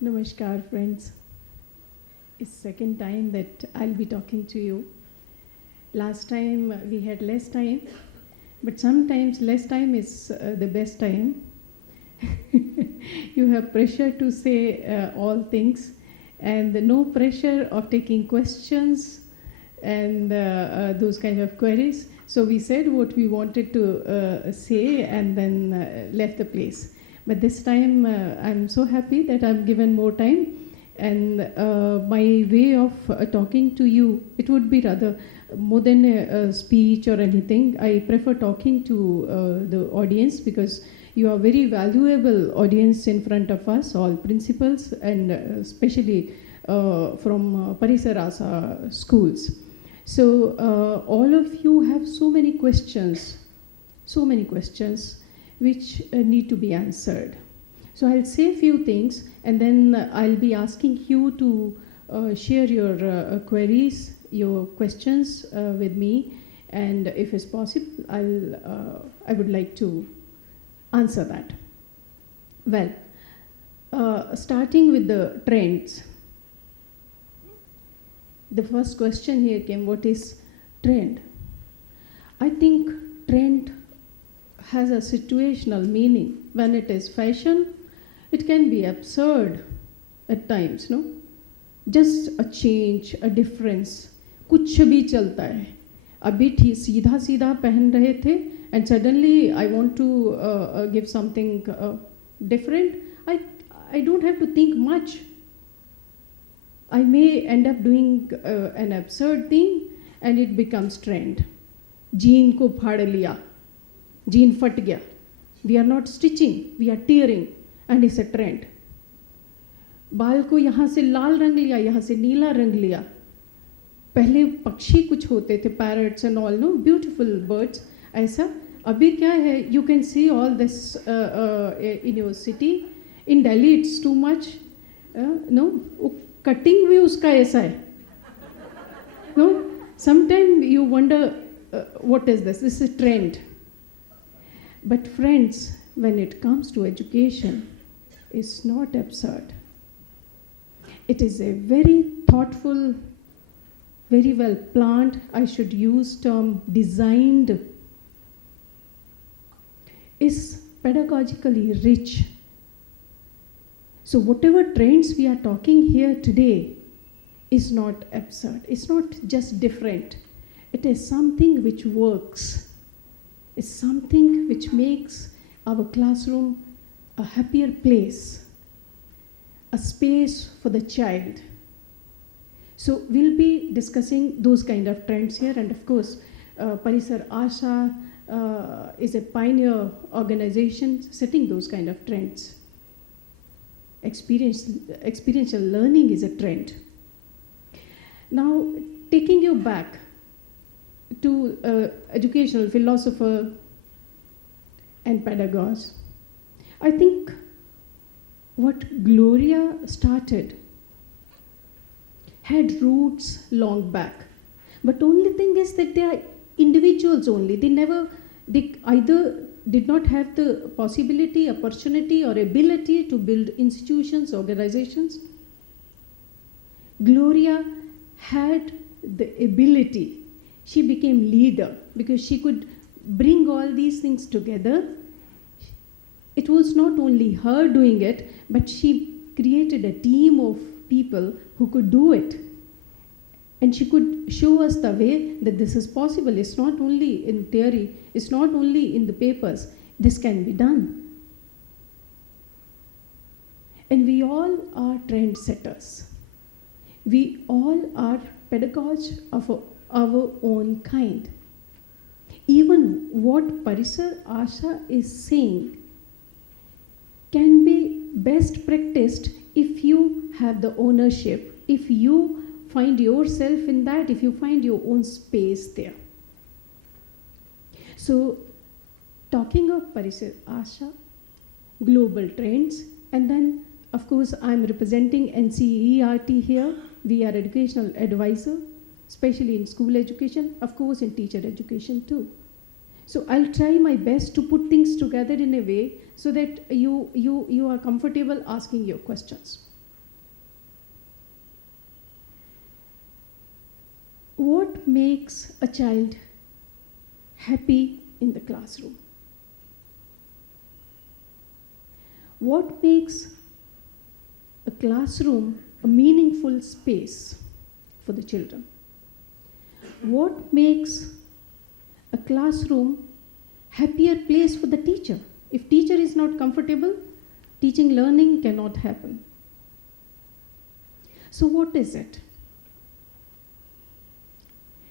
Namaskar, friends. It's second time that I'll be talking to you. Last time we had less time, but sometimes less time is the best time. You have pressure to say all things, and no pressure of taking questions and those kind of queries. So we said what we wanted to say and then left the place. But this time I'm so happy that I'm given more time, and my way of talking to you, it would be rather more than a speech or anything. I prefer talking to the audience, because you are very valuable audience in front of us, all principals, and especially from Parisar Asa schools. So all of you have so many questions which need to be answered. So I'll say a few things, and then I'll be asking you to share your queries, your questions with me, and if it's possible, I would like to answer that. Well, starting with the trends. The first question here came, what is trend? I think trend has a situational meaning. When it is fashion, it can be absurd at times, no? Just a change, a difference. कुछ भी चलता है. अभी सीधा सीधा पहन रहे थे, and suddenly I want to give something different. I don't have to think much. I may end up doing an absurd thing, and it becomes trend. Jean को फाड़ लिया, jean फट गया. We are not stitching, we are tearing, and it's a trend. बाल को यहाँ से लाल रंग लिया, यहाँ से नीला रंग लिया. पहले पक्षी कुछ होते थे, parrots and all, no, beautiful birds. ऐसा अभी क्या है? You can see all this in your city. In Delhi, it's too much. No, cutting भी उसका ऐसा है. No, sometimes you wonder what is this? This is a trend. But friends, when it comes to education, it's not absurd. It is a very thoughtful, very well planned, I should use term designed, is pedagogically rich. So whatever trends we are talking here today is not absurd. It's not just different. It is something which works. It's something which makes our classroom a happier place, a space for the child. So we'll be discussing those kind of trends here, and of course, Parisar Asa is a pioneer organization setting those kind of trends. Experiential learning is a trend. Now, taking you back to educational philosopher and pedagogue, I think what Gloria started had roots long back. But only thing is that they are individuals only. They either did not have the possibility, opportunity, or ability to build institutions, organizations. Gloria had the ability. She became leader because she could bring all these things together. It was not only her doing it, but she created a team of people who could do it. And she could show us the way that this is possible. It's not only in theory, it's not only in the papers. This can be done. And we all are trendsetters. We all are pedagogues of our own kind. Even what Parisar Asa is saying can be best practiced if you have the ownership, if you find yourself in that, if you find your own space there. So, talking of Parisar Asa, global trends, and then, of course, I'm representing NCERT here. We are educational advisor, especially in school education, of course, in teacher education too. So I'll try my best to put things together in a way so that you are comfortable asking your questions. makes a child happy in the classroom? What makes a classroom a meaningful space for the children? What makes a classroom happier place for the teacher? If teacher is not comfortable, teaching learning cannot happen. So what is it?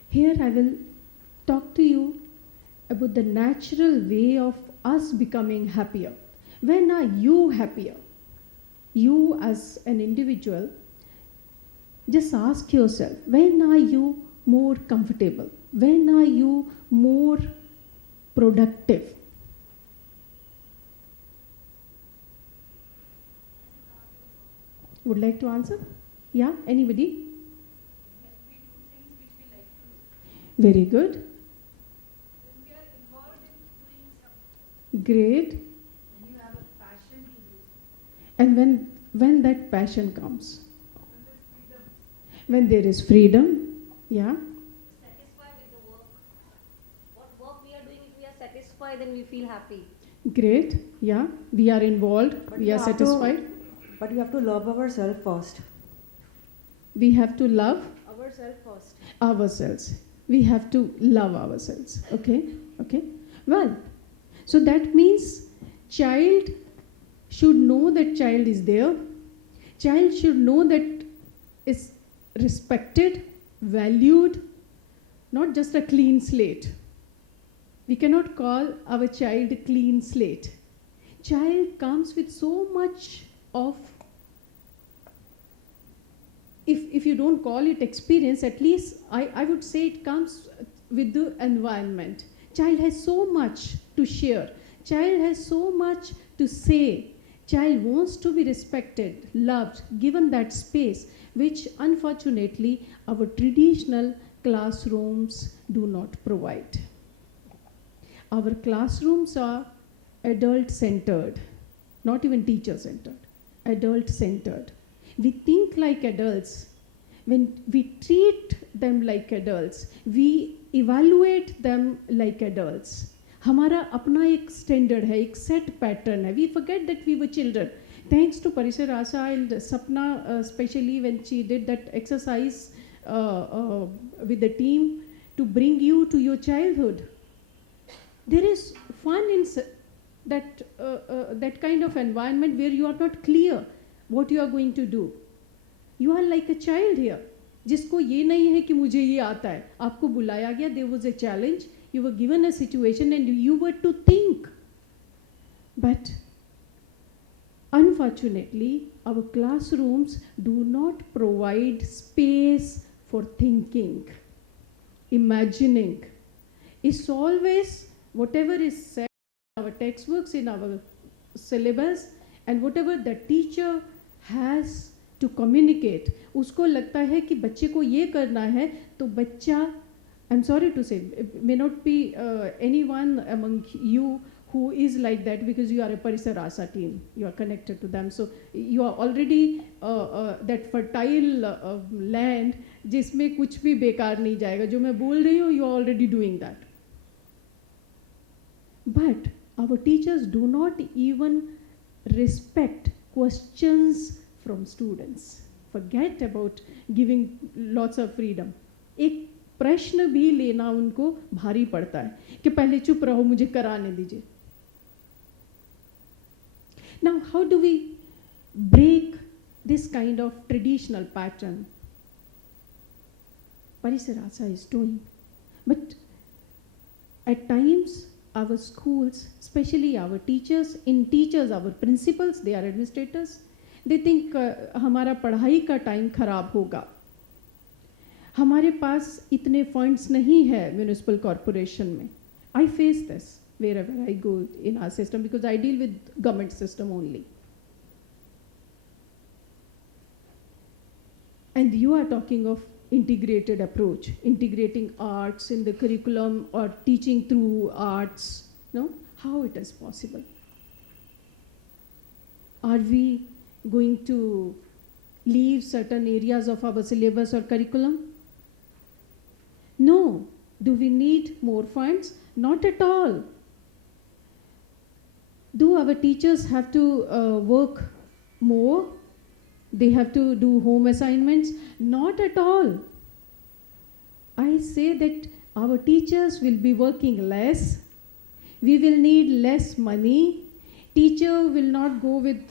Here I will talk to you about the natural way of us becoming happier. When are you happier? You as an individual, just ask yourself, when are you more comfortable? When are you more productive? Would like to answer? Yeah, anybody? Very good. Great. And when that passion comes, when there is freedom, yeah. Satisfied with the work. What work we are doing, if we are satisfied, then we feel happy. Great, yeah. We are involved, we are satisfied. But we have to love ourselves first. We have to love Ourselves first. ourselves. We have to love ourselves. Okay? Okay? Well, so that means child should know that child is there. Child should know that is respected, valued, not just a clean slate. We cannot call our child a clean slate. Child comes with so much of, if you don't call it experience, at least I would say it comes with the environment. Child has so much to share. Child has so much to say. Child wants to be respected, loved, given that space, which unfortunately our traditional classrooms do not provide. Our classrooms are adult-centered, not even teacher-centered, adult-centered. We think like adults. When we treat them like adults, we evaluate them like adults. हमारा अपना एक standard है, एक set pattern है. We forget that we were children. Thanks to Parisar Asa and Sapna, especially when she did that exercise with the team to bring you to your childhood. There is fun in that kind of environment where you are not clear what you are going to do. You are like a child here, जिसको ये नहीं है कि मुझे ये आता है. आपको बुलाया गया, there was a challenge, you were given a situation and you were to think. But unfortunately, our classrooms do not provide space for thinking, imagining. It's always whatever is said in our textbooks, in our syllabus, and whatever the teacher has to communicate, उसको लगता है कि बच्चे को ये करना है, तो बच्चा, I'm sorry to say, may not be anyone among you who is like that, because you are a Parisar Asa team, you are connected to them, so you are already that fertile land जिसमें कुछ भी बेकार नहीं जाएगा. जो मैं बोल रही हूँ, you are already doing that. But our teachers do not even respect questions from students. Forget about giving lots of freedom. एक प्रश्न भी लेना उनको भारी पड़ता है कि पहले चुप रहो, मुझे कराने दीजिए. Now, how do we break this kind of traditional pattern? Parisar Asa is doing. But at times, our schools, especially our teachers, our principals, they are administrators, they think हमारा पढ़ाई का टाइम खराब होगा. हमारे पास इतने फंड्स नहीं है municipal corporation में. I face this wherever I go in our system because I deal with government system only. And you are talking of integrated approach, integrating arts in the curriculum or teaching through arts. No? How it is possible? Are we going to leave certain areas of our syllabus or curriculum? No. Do we need more funds? Not at all. Do our teachers have to work more? They have to do home assignments? Not at all. I say that our teachers will be working less. We will need less money. Teacher will not go with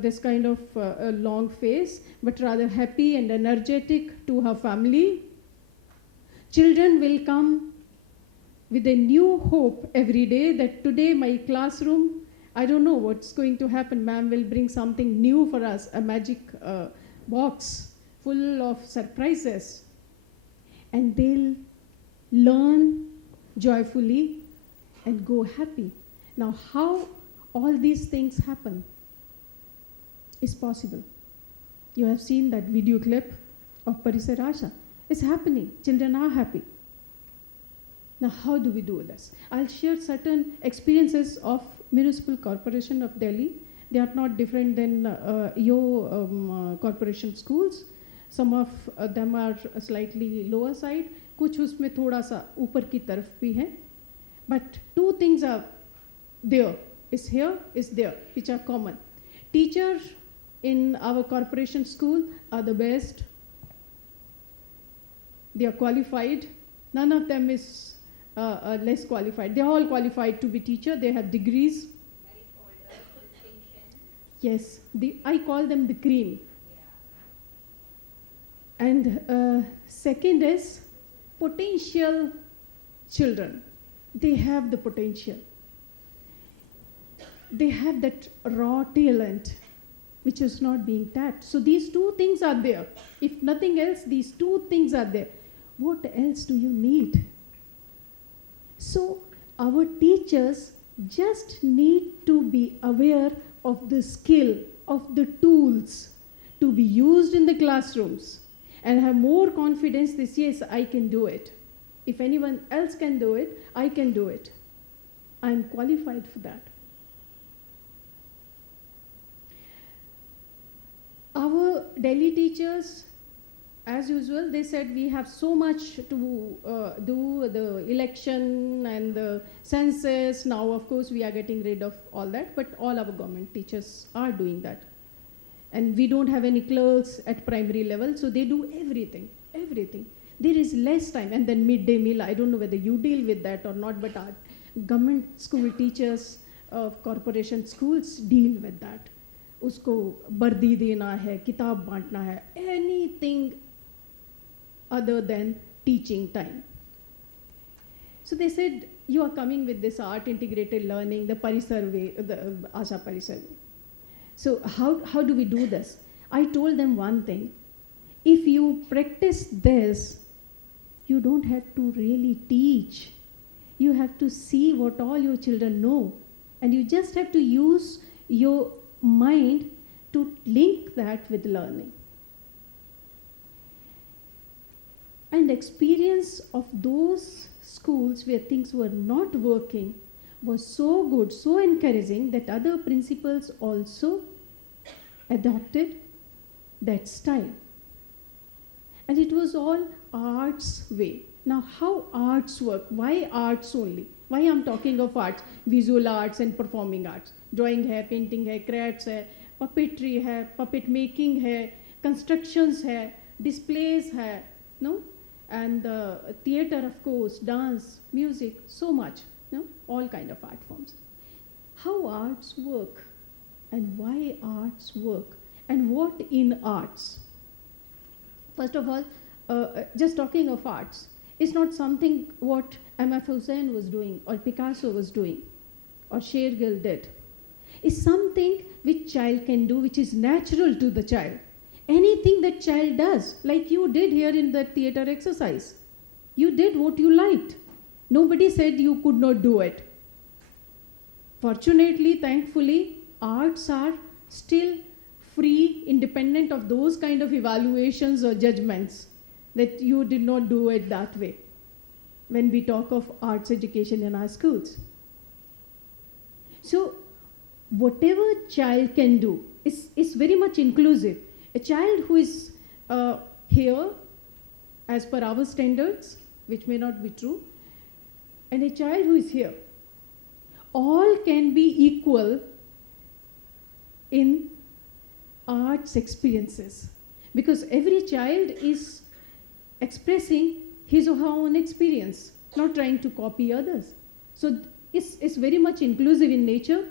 this kind of long face, but rather happy and energetic to her family. Children will come with a new hope every day that today my classroom, I don't know what's going to happen. Ma'am will bring something new for us, a magic box full of surprises. And they'll learn joyfully and go happy. Now, how all these things happen is possible. You have seen that video clip of Parisar Asha. It's happening. Children are happy. Now, how do we do this? I'll share certain experiences of Municipal Corporation of Delhi. They are not different than your corporation schools. Some of them are slightly lower side. कुछ उसमें थोड़ा सा ऊपर की तरफ भी है. But two things are there. Is here, is there, which are common. Teachers in our corporation school are the best. They are qualified. None of them is less qualified. They are all qualified to be teacher. They have degrees. Yes, I call them the cream. And second is potential children. They have the potential. They have that raw talent which is not being tapped. So these two things are there. If nothing else, these two things are there. What else do you need? So our teachers just need to be aware of the skill, of the tools to be used in the classrooms and have more confidence that yes, I can do it. If anyone else can do it, I can do it. I'm qualified for that. Our Delhi teachers, as usual, they said we have so much to do, the election and the census. Now, of course, we are getting rid of all that, but all our government teachers are doing that. And we don't have any clerks at primary level, so they do everything, everything. There is less time. And then midday meal, I don't know whether you deal with that or not, but our government school teachers of corporation schools deal with that. उसको वर्दी देना है, किताब बांटना है, anything other than teaching time. So they said, you are coming with this art integrated learning, the Parisar way, the Asha Parisar way. So how do we do this? I told them one thing. If you practice this, you don't have to really teach. You have to see what all your children know. And you just have to use your mind to link that with learning. And experience of those schools where things were not working was so good, so encouraging that other principals also adopted that style. And it was all arts way. Now how arts work? Why arts only? Why I'm talking of arts? Visual arts and performing arts. Drawing hai, painting hai, crafts hai, puppetry hai, puppet making hai, constructions hai, displays hai, no? And theater, of course, dance, music, so much, no? All kind of art forms. How arts work and why arts work and what in arts? First of all, just talking of arts, it's not something what M.F. Hussain was doing or Picasso was doing or Shergill did. It's something which child can do, which is natural to the child. Anything that child does, like you did here in the theater exercise. You did what you liked. Nobody said you could not do it. Fortunately, thankfully, arts are still free, independent of those kind of evaluations or judgments that you did not do it that way when we talk of arts education in our schools. So whatever child can do is very much inclusive. A child who is here as per our standards which may not be true, and a child who is here, all can be equal in arts experiences, because every child is expressing his or her own experience, not trying to copy others. So it's very much inclusive in nature.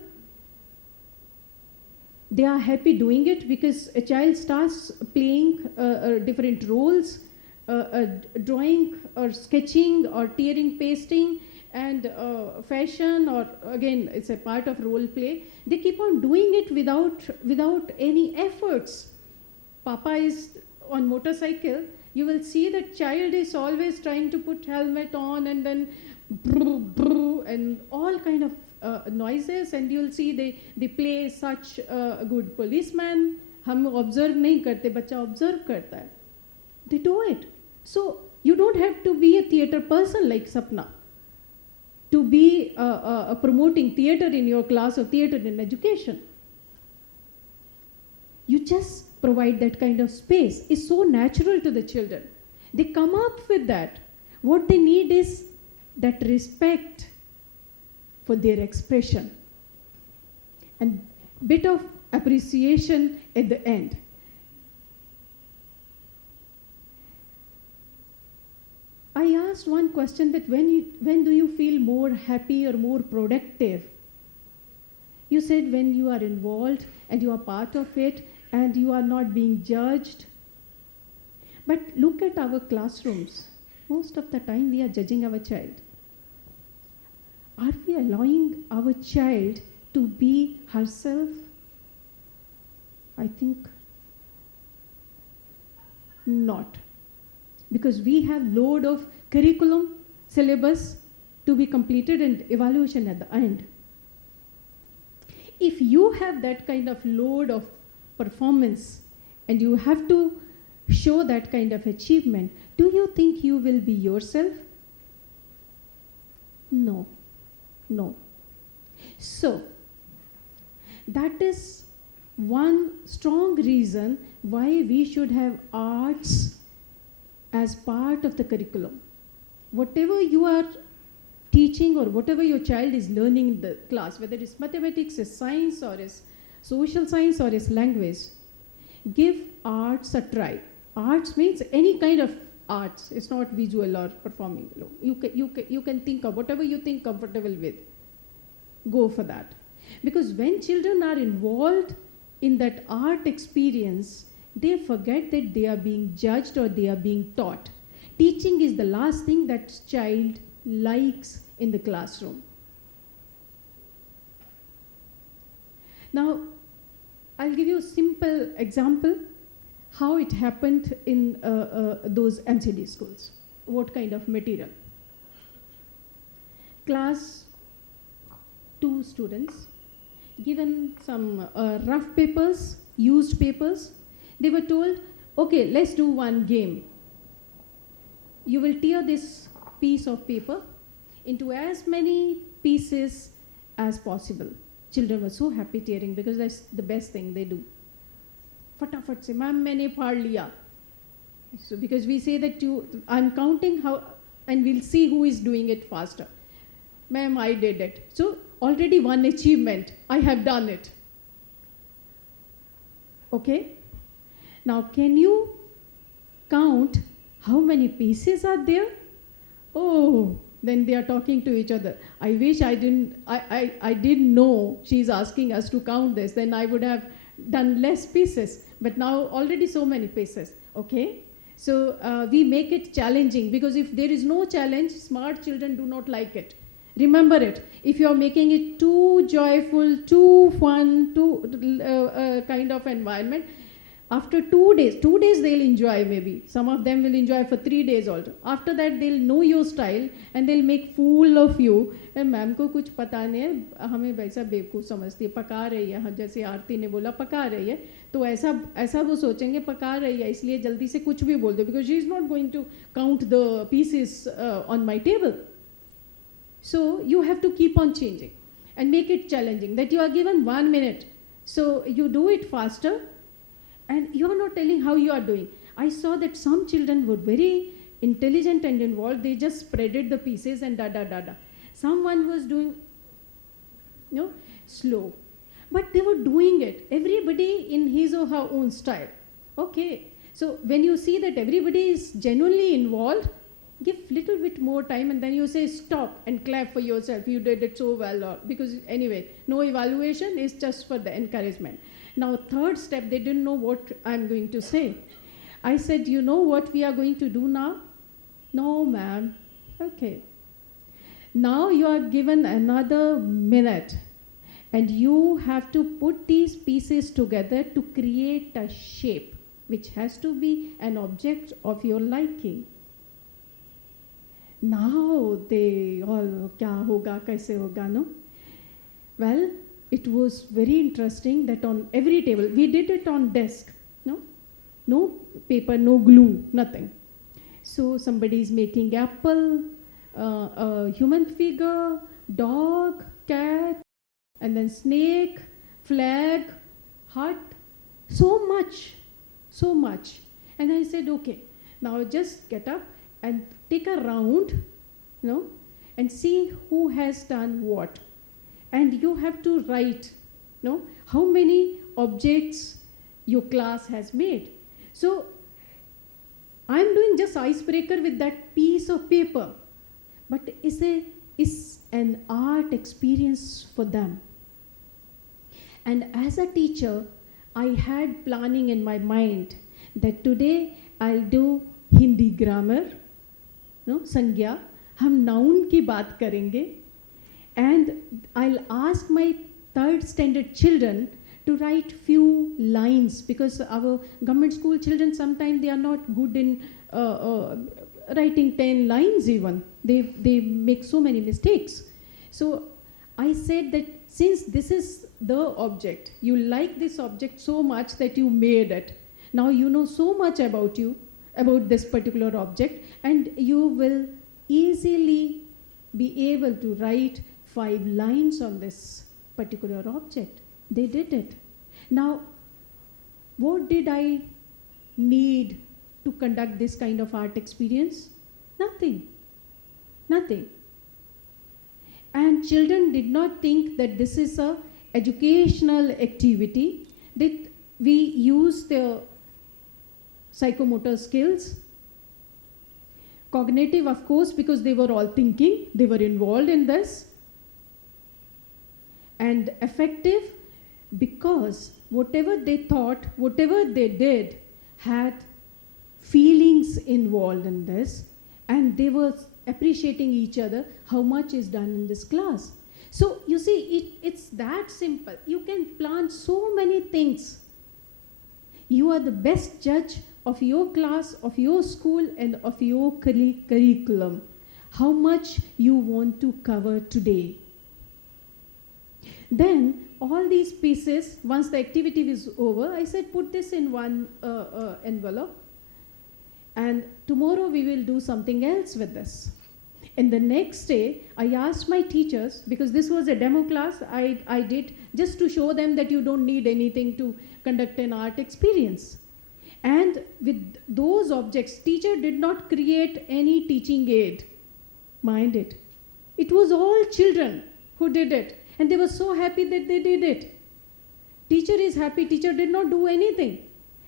They are happy doing it because a child starts playing different roles, drawing or sketching or tearing, pasting, and fashion, or again, it's a part of role play. They keep on doing it without any efforts. Papa is on motorcycle. You will see that child is always trying to put helmet on and then brr, brr, and all kind of noises, and you'll see they play such a good policeman. हम observe नहीं करते, बच्चा observe करता है. They do it. So you don't have to be a theater person like Sapna to be promoting theater in your class or theater in education. You just provide that kind of space. It's so natural to the children. They come up with that. What they need is that respect for their expression and bit of appreciation at the end. I asked one question, that when do you feel more happy or more productive? You said when you are involved and you are part of it and you are not being judged. But look at our classrooms. Most of the time we are judging our child. Are we allowing our child to be herself? I think not. Because we have load of curriculum, syllabus to be completed and evaluation at the end. If you have that kind of load of performance and you have to show that kind of achievement, do you think you will be yourself? No. No. So, that is one strong reason why we should have arts as part of the curriculum. Whatever you are teaching or whatever your child is learning in the class, whether it's mathematics, it's science, or it's social science, or it's language, give arts a try. Arts means any kind of arts. It's not visual or performing. You can think of whatever you think comfortable with. Go for that. Because when children are involved in that art experience, they forget that they are being judged or they are being taught. Teaching is the last thing that child likes in the classroom. Now, I'll give you a simple example how it happened in those MCD schools. What kind of material? Class 2 students given some rough papers, used papers. They were told, okay, let's do one game. You will tear this piece of paper into as many pieces as possible. Children were so happy tearing because that's the best thing they do. Fatafat se, ma'am, maine phad liya. So because we say that I'm counting how, and we'll see who is doing it faster. Ma'am, I did it. So already one achievement, I have done it. Okay? Now, can you count how many pieces are there? Oh, then they are talking to each other. I wish I didn't know she's asking us to count this. Then I would have done less pieces. But now already so many pieces. Okay? So we make it challenging, because if there is no challenge, smart children do not like it. Remember it. If you are making it too joyful, too fun, too kind of environment, after 2 days they'll enjoy maybe. Some of them will enjoy for 3 days also. After that they'll know your style and they'll make fool of you. Ma'am को कुछ पता नहीं है, हमें वैसा बेवकूफ़ समझती है, पका रही है, जैसे आरती ने बोला पका रही है, तो ऐसा वो सोचेंगे पका रही है, इसलिए जल्दी से कुछ भी बोल दो, because she is not going to count the pieces on my table. So you have to keep on changing and make it challenging, that you are given 1 minute. So you do it faster and you are not telling how you are doing. I saw that some children were very intelligent and involved, they just spreaded the pieces and da da da da. Someone was doing, slow. But they were doing it, everybody in his or her own style. Okay, so when you see that everybody is genuinely involved, give little bit more time and then you say stop and clap for yourself. You did it so well. Or, because anyway, no evaluation is just for the encouragement. Now, third step, they didn't know what I'm going to say. I said, you know what we are going to do now? No, ma'am. Okay. Now you are given another minute and you have to put these pieces together to create a shape which has to be an object of your liking. Now they all, kya hoga, kaise hoga, no? Well, it was very interesting that on every table, we did it on desk, no paper, no glue, nothing. So somebody is making apple, a human figure, dog, cat, and then snake, flag, heart, so much. And I said, okay, now just get up and take a round, and see who has done what. And you have to write, how many objects your class has made. So I'm doing just icebreaker with that piece of paper, but it's an art experience for them. And as a teacher, I had planning in my mind that today I'll do Hindi grammar, संज्ञा, हम noun की बात करेंगे, and I'll ask my third standard children to write few lines, because our government school children sometimes they are not good in writing 10 lines even. They make so many mistakes. So I said that since this is the object, you like this object so much that you made it. Now you know so much about this particular object, and you will easily be able to write 5 lines on this particular object. They did it. Now, what did I need to conduct this kind of art experience? Nothing. And children did not think that this is a educational activity, that we use their psychomotor skills. Cognitive, of course, because they were all thinking, they were involved in this. And affective, because whatever they thought, whatever they did, had feelings involved in this, and they were appreciating each other, how much is done in this class. So you see, it's that simple. You can plan so many things. You are the best judge of your class, of your school, and of your curriculum. How much you want to cover today. Then all these pieces, once the activity is over, I said put this in one envelope, and tomorrow we will do something else with this. And the next day, I asked my teachers, because this was a demo class, I did just to show them that you don't need anything to conduct an art experience. And with those objects, teacher did not create any teaching aid, mind it. It was all children who did it, and they were so happy that they did it. Teacher is happy, teacher did not do anything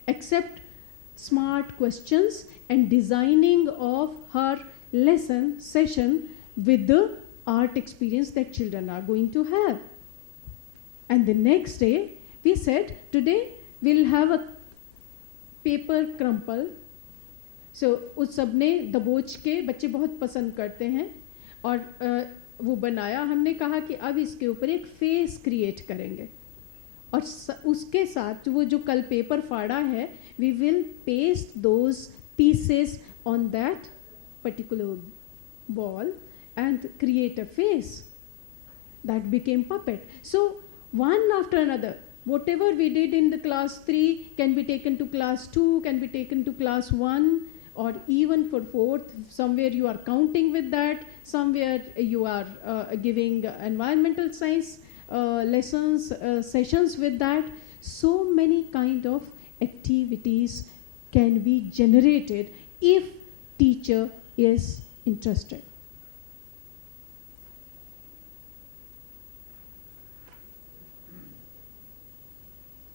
except smart questions and designing of her lesson session with the art experience that children are going to have. And the next day, we said, today we'll have a paper crumple. So उस सब ने दबोच के, बच्चे बहुत पसंद करते हैं, और वो बनाया. हमने कहा कि अब इसके ऊपर एक फेस क्रिएट करेंगे, और उसके साथ वो जो कल पेपर फाड़ा है, we will paste those pieces on that particular ball and create a face. That became puppet. So one after another, whatever we did in the class 3 can be taken to class 2, can be taken to class 1, or even for 4th. Somewhere you are counting with that, somewhere you are giving environmental science lessons, sessions with that. So many kind of activities can be generated if teacher is interested.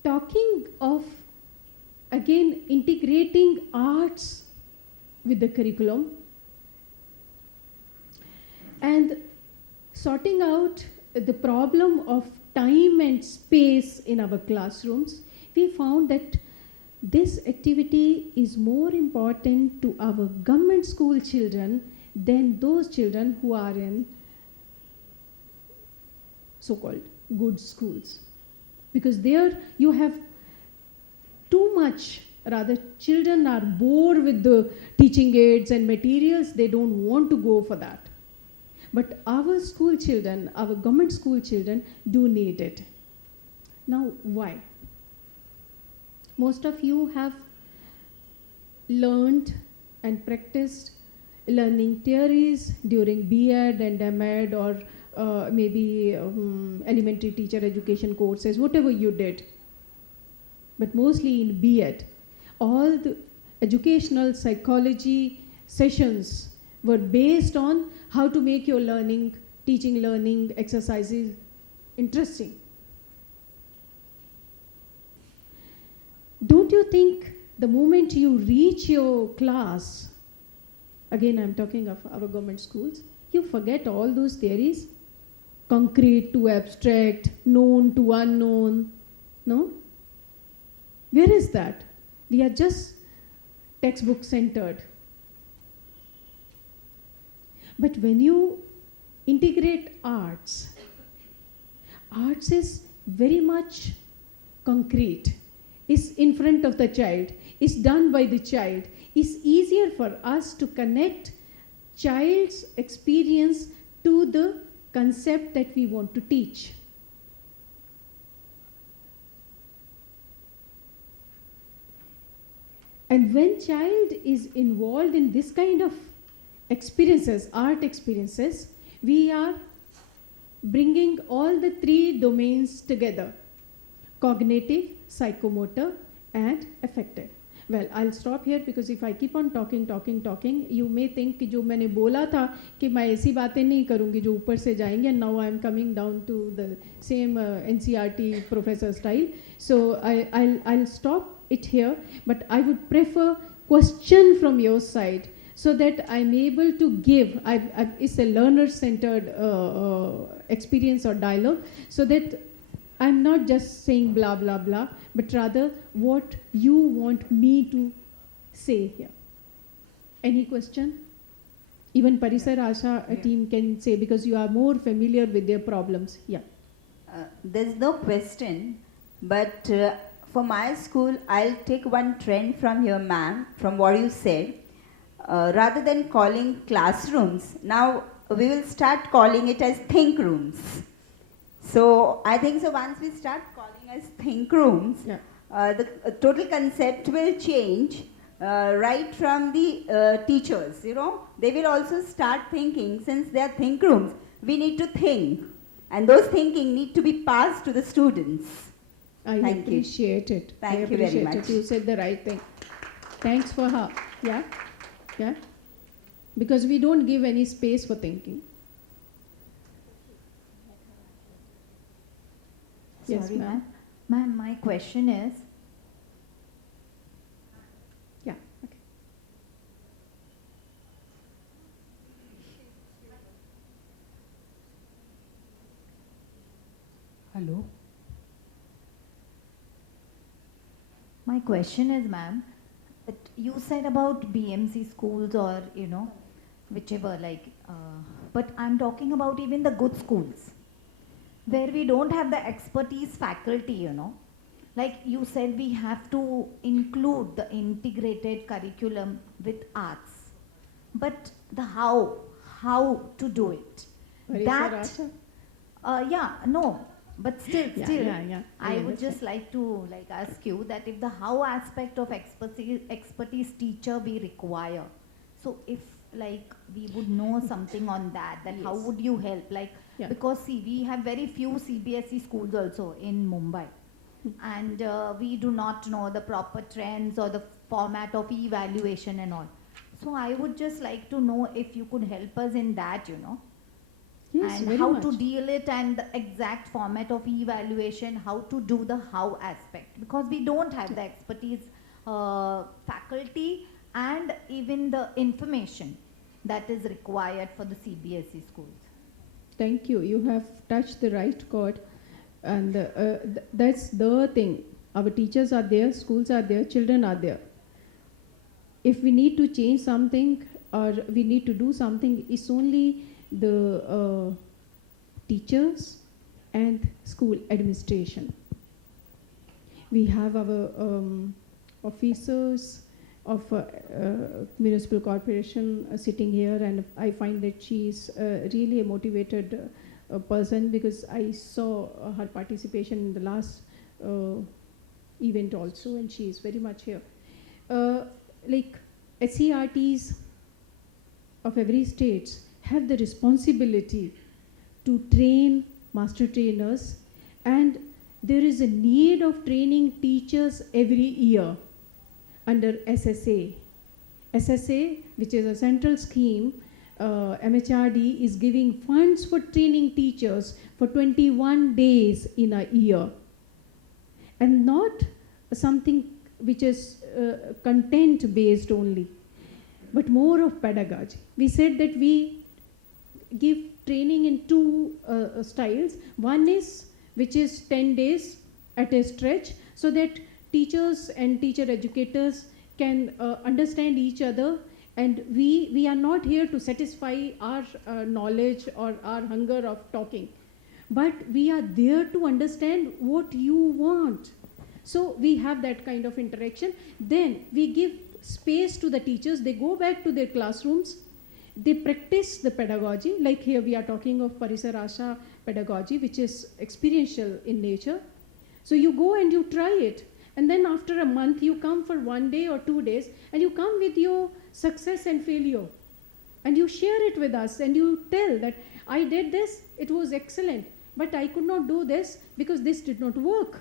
Talking of, again, integrating arts with the curriculum and sorting out the problem of time and space in our classrooms, we found that this activity is more important to our government school children than those children who are in so-called good schools. Because there you have too much, rather children are bored with the teaching aids and materials, they don't want to go for that. But our school children, our government school children do need it. Now why? Most of you have learned and practiced learning theories during B.Ed and M.Ed or maybe elementary teacher education courses, whatever you did. But mostly in B.Ed, all the educational psychology sessions were based on how to make your learning, teaching learning exercises interesting. Don't you think the moment you reach your class, again I'm talking of our government schools, you forget all those theories? Concrete to abstract, known to unknown, no? Where is that? We are just textbook centered. But when you integrate arts, arts is very much concrete, is in front of the child, is done by the child, is easier for us to connect child's experience to the concept that we want to teach. And when child is involved in this kind of experiences, art experiences, we are bringing all the three domains together: cognitive, psychomotor, and affective. Well, I'll stop here because if I keep on talking, you may think कि जो मैंने बोला था कि मैं ऐसी बातें नहीं करूँगी जो ऊपर से जाएंगे, and now I'm coming down to the same NCERT professor style. So I'll stop it here, but I would prefer question from your side so that I'm able to give, it's a learner-centered experience or dialogue, so that I'm not just saying blah, blah, blah, but rather what you want me to say here. Any question? Even Parisar Asha team can say, because you are more familiar with their problems. Yeah. There's no question, but for my school, I'll take one trend from here, ma'am, from what you said. Rather than calling classrooms, now we will start calling it as think rooms. So I think so once we start calling as think rooms, Yeah. The total concept will change right from the teachers, you know. They will also start thinking, since they are think rooms, we need to think. And those thinking need to be passed to the students. I Thank you. appreciate it. Thank I you very appreciate much. it. You said the right thing. Thanks for her. Yeah? Yeah? Because we don't give any space for thinking. Yes, Sorry, ma'am. Ma'am, my question is, Yeah. Okay. Hello. my question is, ma'am, that you said about BMC schools or, you know, whichever, like, but I'm talking about even the good schools, where we don't have the expertise faculty, you know. Like you said, we have to include the integrated curriculum with arts. But the how to do it? Parisar That, Asha? yeah, no, but still, Yeah. I would understand. just like to ask you that if the how aspect of expertise teacher we require, so if like we would know something on that how Yes. would you help, like, Yeah. because see, we have very few CBSE schools also in Mumbai, and we do not know the proper trends or the format of evaluation and all. So I would just like to know if you could help us in that, Yes, and very how much. to deal it and the exact format of evaluation, how to do the how aspect, because we don't have the expertise, faculty, and even the information that is required for the CBSE schools. Thank you. You have touched the right chord, and that's the thing. Our teachers are there, schools are there, children are there. If we need to change something or we need to do something, it's only the teachers and school administration. We have our officers of municipal corporation sitting here, and I find that she is really a motivated person, because I saw her participation in the last event also, and she is very much here. Like SCRTs of every state have the responsibility to train master trainers, and there is a need of training teachers every year under SSA. SSA, which is a central scheme, MHRD is giving funds for training teachers for 21 days in a year, and not something which is content based only, but more of pedagogy. We said that we give training in two styles. One is which is 10 days at a stretch, so that teachers and teacher educators can understand each other, and we are not here to satisfy our knowledge or our hunger of talking, but we are there to understand what you want. So we have that kind of interaction. Then we give space to the teachers. They go back to their classrooms. They practice the pedagogy. Like here we are talking of Parisar Asha pedagogy, which is experiential in nature. So you go and you try it. And then after a month, you come for 1 day or 2 days, and you come with your success and failure. And you share it with us, and you tell that I did this, it was excellent, but I could not do this because this did not work.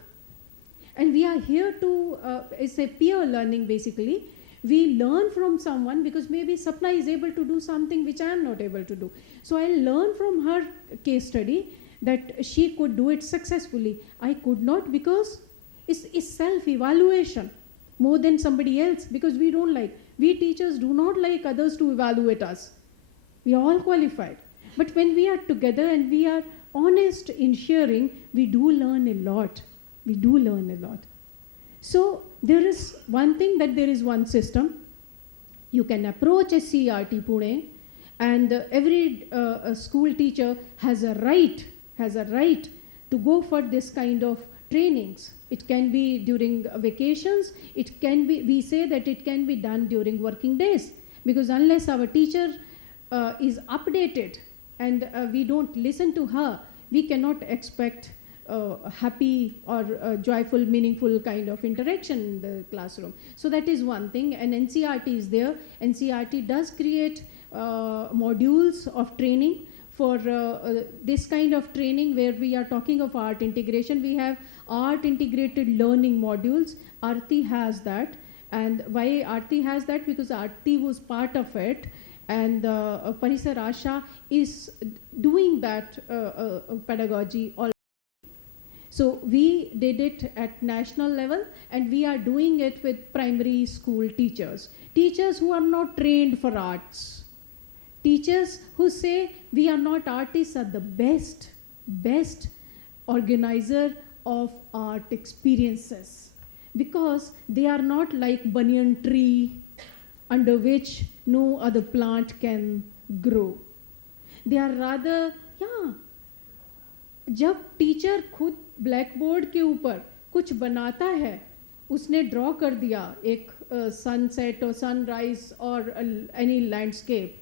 And we are here to, it's a peer learning basically. We learn from someone, because maybe Sapna is able to do something which I am not able to do. So I learn from her case study that she could do it successfully. I could not, because it's self-evaluation more than somebody else, because we teachers do not like others to evaluate us. We are all qualified. But when we are together and we are honest in sharing, we do learn a lot. We do learn a lot. So there is one thing, that there is one system. You can approach a CRT Pune, and every school teacher has a right to go for this kind of trainings. It can be during vacations. It can be, we say that it can be done during working days, because unless our teacher is updated and we don't listen to her, we cannot expect happy or joyful, meaningful kind of interaction in the classroom. So that is one thing, and NCRT is there. NCRT does create modules of training for this kind of training, where we are talking of art integration. We have art integrated learning modules. Aarti has that. And why Aarti has that? Because Aarti was part of it, and Parisar Asha is doing that pedagogy already. So we did it at national level, and we are doing it with primary school teachers. Teachers who are not trained for arts. Teachers who say we are not artists are the best organizer of art experiences, because they are not like banyan tree under which no other plant can grow. They are rather, जब teacher खुद black board के ऊपर कुछ बनाता है, उसने draw कर दिया एक सनसेट और सनराइज और any landscape,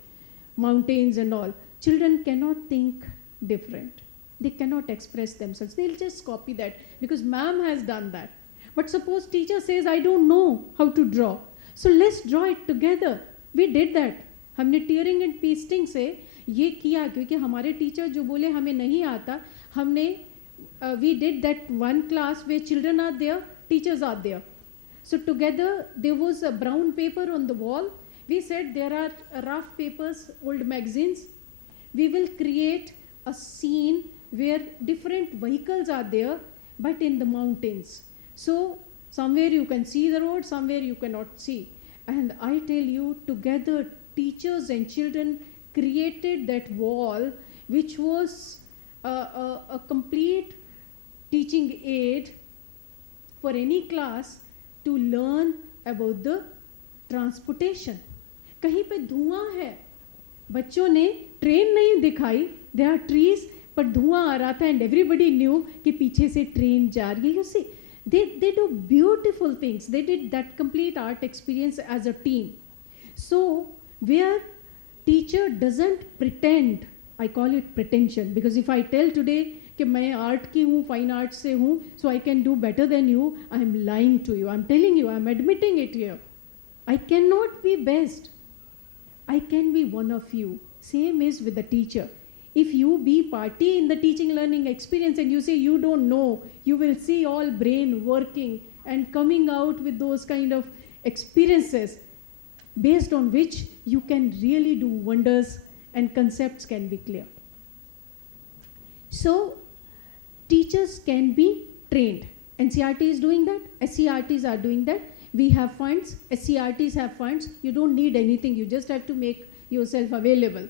mountains and all, children cannot think different. They cannot express themselves. They'll just copy that because ma'am has done that. But suppose teacher says, I don't know how to draw. So let's draw it together. We did that. हमने tearing and pasting से ये किया, क्योंकि हमारे teacher जो बोले हमें नहीं आता, हमने we did that one class where children are there, teachers are there. So together there was a brown paper on the wall, We said there are rough papers, old magazines. We will create a scene where different vehicles are there, but in the mountains. So somewhere you can see the road, somewhere you cannot see. And I tell you, together, teachers and children created that wall, which was a complete teaching aid for any class to learn about the transportation. कहीं पे धुआं है, बच्चों ने train नहीं दिखाई, there are trees, पर धुआं आ रहा था and everybody knew कि पीछे से ट्रेन जा रही है. You see, they do beautiful things. They did that complete art experience as a team. So where teacher doesn't pretend, I call it pretension, because if I tell today कि मैं art की हूँ, fine art से हूँ, so I can do better than you, I am lying to you. I am telling you, I am admitting it here. I cannot be best. I can be one of you. Same is with the teacher. If you be party in the teaching learning experience and you say you don't know, you will see all brain working and coming out with those kind of experiences based on which you can really do wonders and concepts can be clear. So teachers can be trained. NCERT is doing that, SCERTs are doing that. We have funds, SCERTs have funds. You don't need anything, you just have to make yourself available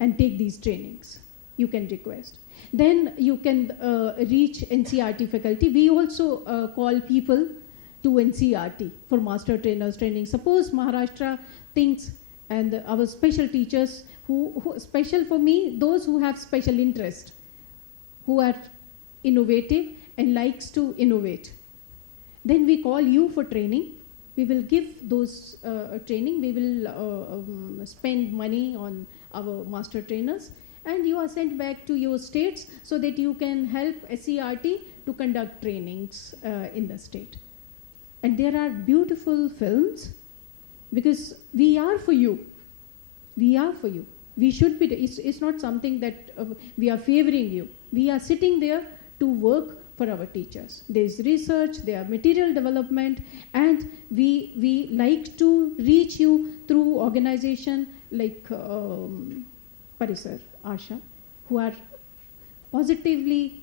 and take these trainings. You can request. Then you can reach NCERT faculty. We also call people to NCERT for master trainers training. Suppose Maharashtra thinks, and our special teachers, who special for me, those who have special interest, who are innovative and likes to innovate. Then we call you for training. We will give those training. We will spend money on our master trainers, and you are sent back to your states so that you can help SCERT to conduct trainings in the state. And there are beautiful films, because we are for you. We are for you. We should be, it's not something that we are favoring you. We are sitting there to work for our teachers. There is research, there are material development, and we like to reach you through organization like Parisar, Asha, who are positively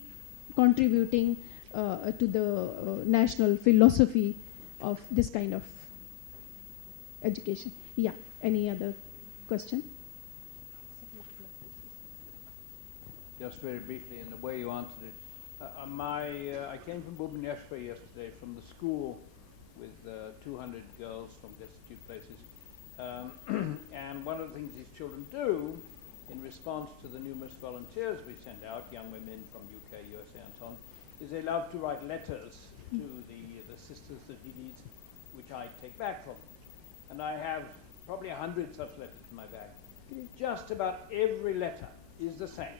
contributing to the national philosophy of this kind of education. Yeah, any other question? Just very briefly, in the way you answered it, I came from Bhubaneswar yesterday, from the school with 200 girls from destitute places. And one of the things these children do in response to the numerous volunteers we send out, young women from UK, USA and so on, is they love to write letters to the sisters, the Didis, which I take back from them. And I have probably 100 such letters in my bag. Just about every letter is the same.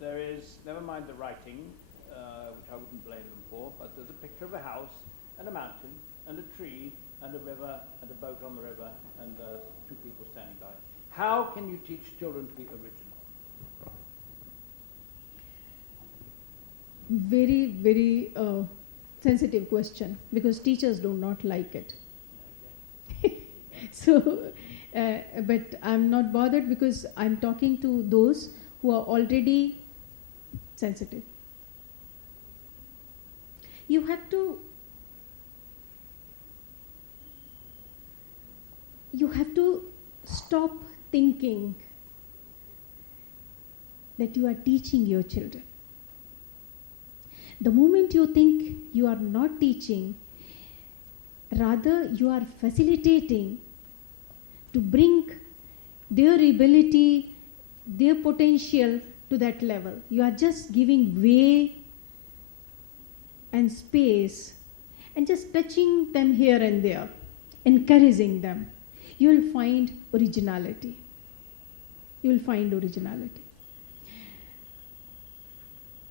There is, never mind the writing, which I wouldn't blame them for, but there's a picture of a house and a mountain and a tree and a river and a boat on the river and two people standing by. How can you teach children to be original? Very, very sensitive question, because teachers do not like it. So, but I'm not bothered, because I'm talking to those who are already sensitive. You have to stop thinking that you are teaching your children. The moment you think you are not teaching, rather you are facilitating to bring their ability, their potential to that level. You are just giving way and space and just touching them here and there, encouraging them. You will find originality. You will find originality.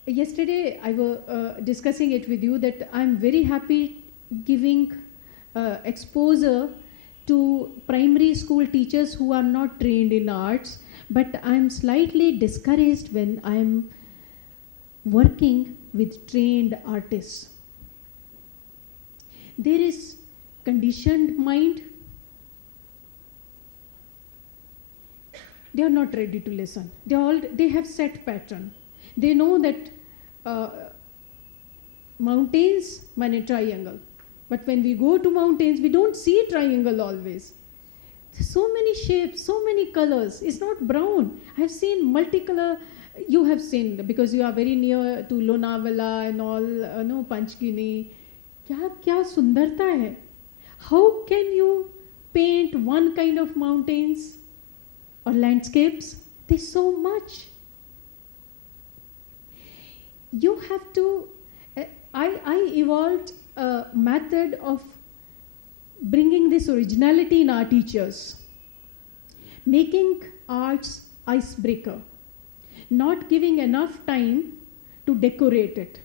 Yesterday I was discussing it with you that I'm very happy giving exposure to primary school teachers who are not trained in arts, but I'm slightly discouraged when I'm working with trained artists. There is conditioned mind, they are not ready to listen. They have set pattern. They know that mountains mean triangle. But when we go to mountains, we don't see triangle always. So many shapes, so many colors. It's not brown. I have seen multicolor. You have seen, because you are very near to Lonavala and all, no, Panchgini. Kya sundarta hai. How can you paint one kind of mountains or landscapes? There's so much. You have to, I evolved a method of bringing this originality in our teachers, making arts icebreaker, not giving enough time to decorate it.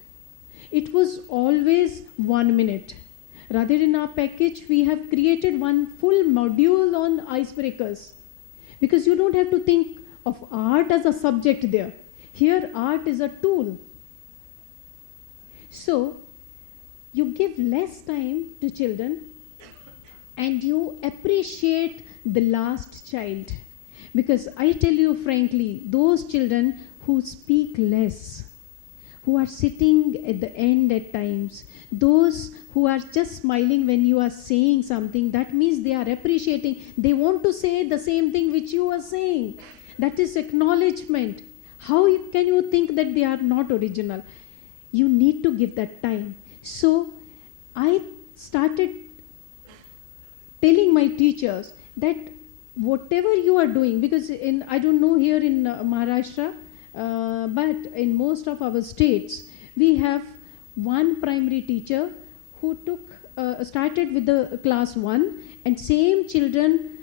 It was always 1 minute. Rather, in our package, we have created one full module on icebreakers, because you don't have to think of art as a subject there. Here, art is a tool. So, you give less time to children and you appreciate the last child. Because I tell you frankly, those children who speak less, who are sitting at the end at times, those who are just smiling when you are saying something, that means they are appreciating. They want to say the same thing which you are saying. That is acknowledgement. How can you think that they are not original? You need to give that time. So I started telling my teachers that whatever you are doing, because I don't know here in Maharashtra, but in most of our states, we have one primary teacher who started with the class 1, and same children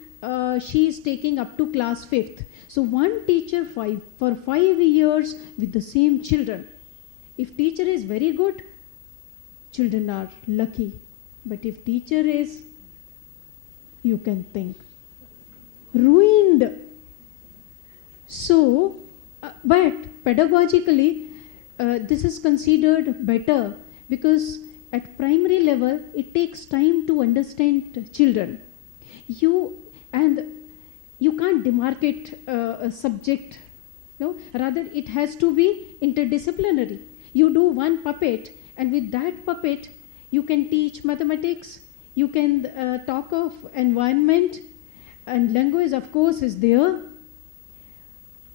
she is taking up to class 5th. So one teacher for 5 years with the same children. If teacher is very good, children are lucky. But if teacher is, you can think, ruined. So, but pedagogically, this is considered better, because at primary level, it takes time to understand children. You can't demarcate a subject, no? Rather, it has to be interdisciplinary. You do one puppet, and with that puppet, you can teach mathematics, you can talk of environment, and language, of course, is there.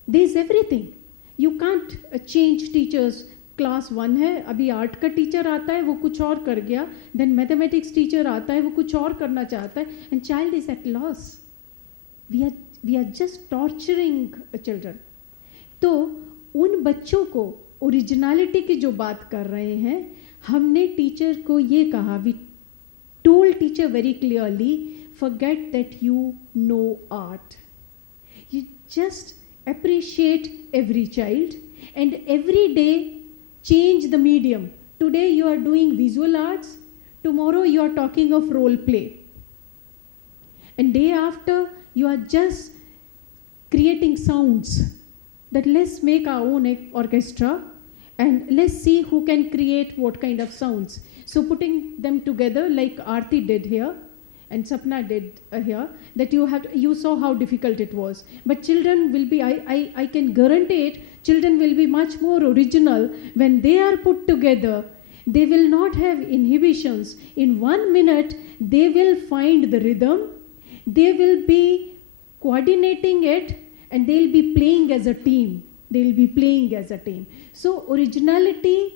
There's everything. You can't change teachers. Class 1 है, अभी art का teacher आता है, वो कुछ और कर गया, देन मैथमेटिक्स टीचर आता है, वो कुछ और करना चाहता है, and child is at loss. We are just torturing children. तो उन बच्चों को ओरिजिनलिटी की जो बात कर रहे हैं, हमने टीचर को ये कहा, we told teacher very clearly, forget that you know art. You just appreciate every child, and every day change the medium. Today you are doing visual arts, tomorrow you are talking of role play, and day after you are just creating sounds. That let's make our own orchestra and let's see who can create what kind of sounds. So putting them together like Aarti did here and Sapna did here, that you saw how difficult it was. But children will be, I can guarantee it, children will be much more original when they are put together. They will not have inhibitions. In 1 minute, they will find the rhythm, they will be coordinating it, and they'll be playing as a team. So originality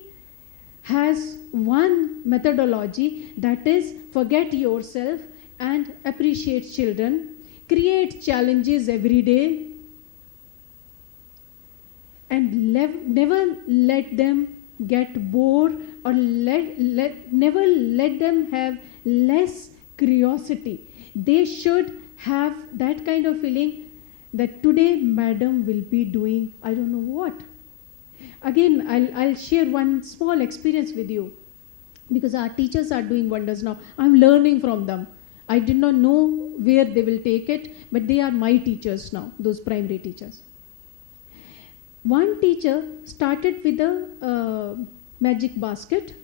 has one methodology, that is forget yourself and appreciate children, create challenges every day, and never let them get bored, or never let them have less curiosity. They should have that kind of feeling that today madam will be doing I don't know what. Again, I'll share one small experience with you, because our teachers are doing wonders now. I'm learning from them. I did not know where they will take it, but they are my teachers now, those primary teachers. One teacher started with a magic basket.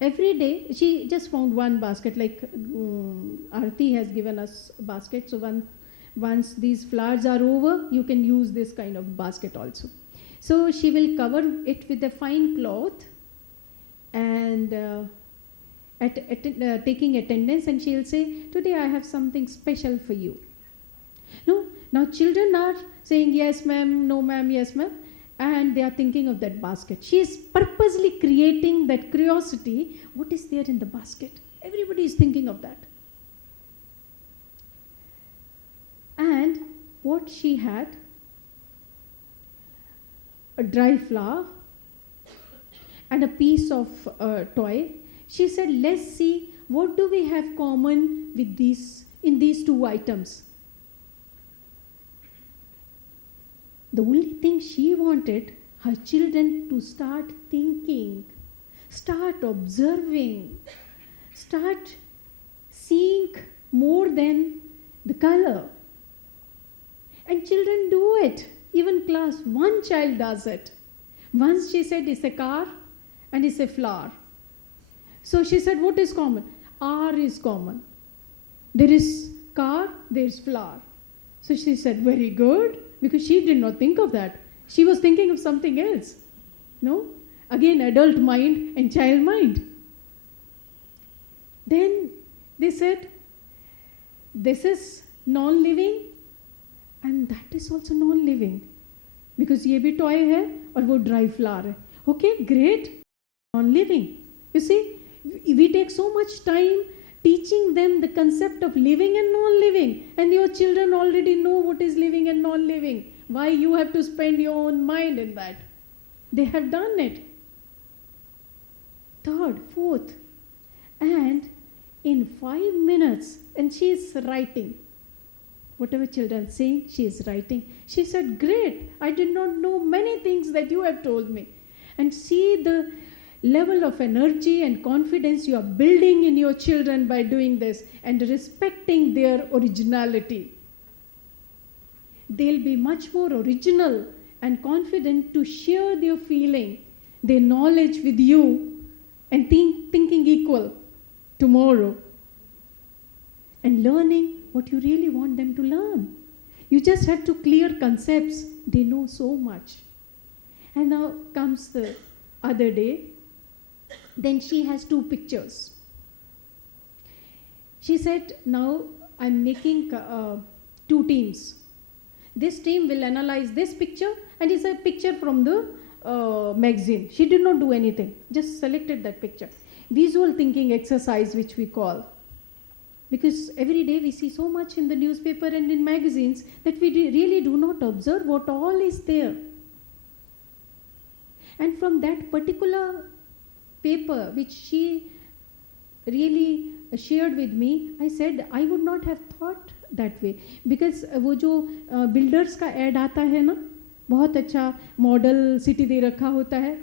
Every day, she just found one basket, like Aarti has given us a basket, so once these flowers are over, you can use this kind of basket also. So she will cover it with a fine cloth and taking attendance, and she'll say, today I have something special for you. No, now children are saying yes ma'am, no ma'am, yes ma'am, and they are thinking of that basket. She is purposely creating that curiosity, what is there in the basket? Everybody is thinking of that. And what she had, a dry flower and a piece of toy. She said, let's see what do we have common with in these two items. The only thing she wanted her children to start thinking, start observing, start seeing more than the color. And children do it. Even class 1 child does it. Once she said it's a car and it's a flower. So she said, what is common? R is common. There is car, there is flower. So she said, very good, because she did not think of that. She was thinking of something else. No? Again, adult mind and child mind. Then they said, this is non-living and that is also non-living. Because ये भी toy है और वो dry flower है. Okay, great. Non-living. You see, we take so much time teaching them the concept of living and non-living, and your children already know what is living and non-living. Why you have to spend your own mind in that? They have done it. Third, fourth, and in 5 minutes, and she is writing. Whatever children saying, she is writing. She said, great, I did not know many things that you have told me. And see the level of energy and confidence you are building in your children by doing this and respecting their originality. They'll be much more original and confident to share their feeling, their knowledge with you and thinking equal tomorrow and learning what you really want them to learn. You just have to clear concepts. They know so much. And now comes the other day. Then she has 2 pictures. She said, now I'm making 2 teams. This team will analyze this picture, and it's a picture from the magazine. She did not do anything, just selected that picture. Visual thinking exercise, which we call. Because every day we see so much in the newspaper and in magazines that we really do not observe what all is there. And from that particular paper which she really shared with me, I said I would not have thought that way, because वो जो builders का ad आता है ना, बहुत अच्छा model city दे रखा होता है,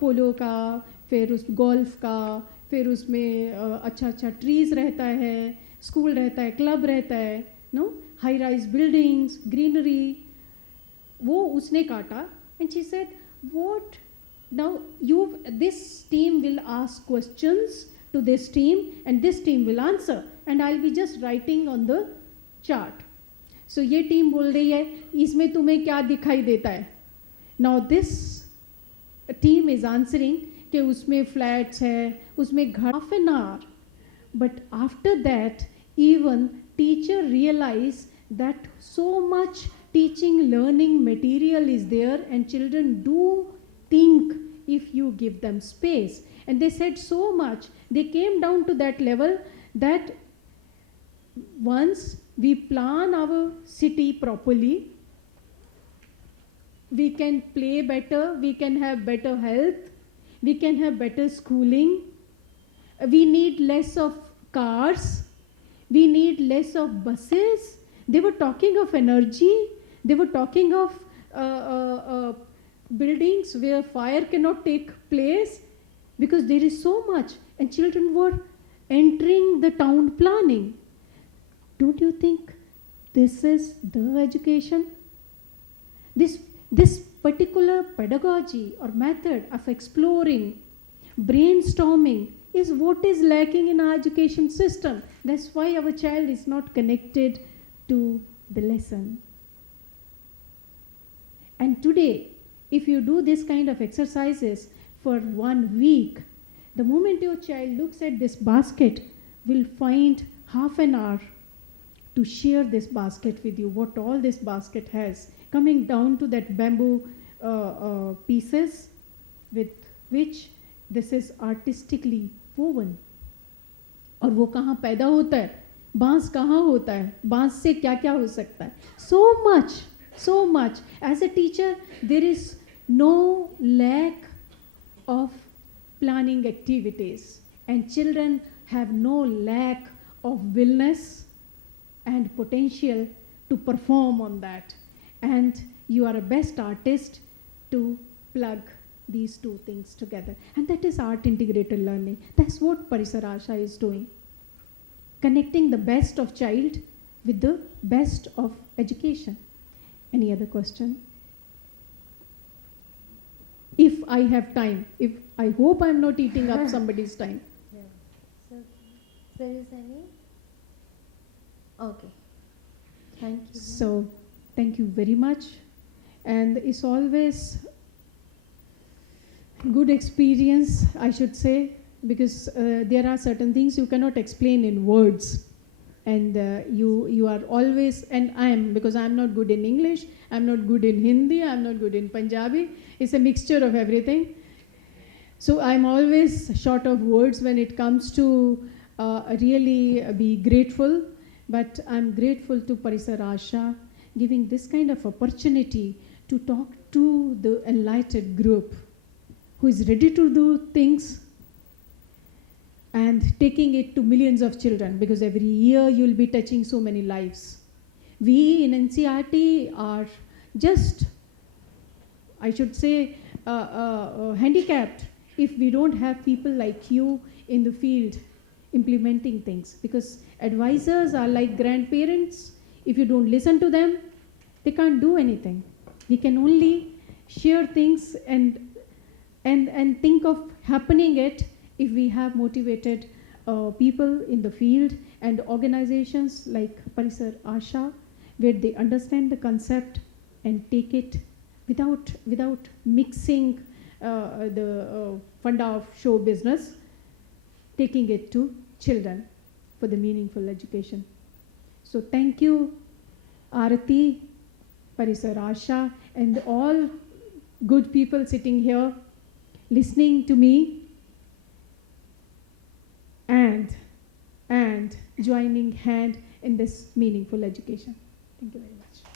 पोलो का, फिर उस गोल्फ का, फिर उसमें अच्छा अच्छा ट्रीज रहता है, स्कूल रहता है, क्लब रहता है, no high rise buildings, greenery, वो उसने काटा. And she said, what now this team will ask questions to this team and this team will answer and I'll be just writing on the chart. So ये team बोल रही है इसमें तुम्हें क्या दिखाई देता है. Now this team is answering कि उसमें flats है, उसमें घर. Half an hour. But after that, even teacher realized that so much teaching learning material is there and children do think if you give them space. And they said so much. They came down to that level that once we plan our city properly, we can play better, we can have better health, we can have better schooling, we need less of cars, we need less of buses. They were talking of energy, they were talking of buildings where fire cannot take place because there is so much, and children were entering the town planning. Don't you think this is the education? This particular pedagogy or method of exploring, brainstorming is what is lacking in our education system. That's why our child is not connected to the lesson. And today, if you do this kind of exercises for 1 week, the moment your child looks at this basket, will find half an hour to share this basket with you, what all this basket has, coming down to that bamboo pieces with which this is artistically woven. और वो कहाँ पैदा होता है, बांस कहाँ होता है, बांस से क्या क्या हो सकता है. So much. As a teacher, there is no lack of planning activities, and children have no lack of willness and potential to perform on that. And you are a best artist to plug these two things together. And that is art integrated learning. That's what Parisar Asha is doing. Connecting the best of child with the best of education. Any other question? If I have time, I hope I'm not eating up somebody's time. Yeah. So, there is any? Okay. Thank you. So, thank you very much. And it's always good experience, I should say, because there are certain things you cannot explain in words. And you are always, and because I'm not good in English, I'm not good in Hindi, I'm not good in Punjabi. It's a mixture of everything. So I'm always short of words when it comes to really be grateful. But I'm grateful to Parisar Asha giving this kind of opportunity to talk to the enlightened group who is ready to do things and taking it to millions of children, because every year you'll be touching so many lives. We in NCERT are just, I should say, handicapped if we don't have people like you in the field implementing things, because advisors are like grandparents. If you don't listen to them, they can't do anything. We can only share things and think of happening it if we have motivated people in the field and organizations like Parisar Asha, where they understand the concept and take it without mixing the funda of show business, taking it to children for the meaningful education. So thank you, Arati, Parisar Asha, and all good people sitting here listening to me and joining hand in this meaningful education. Thank you very much.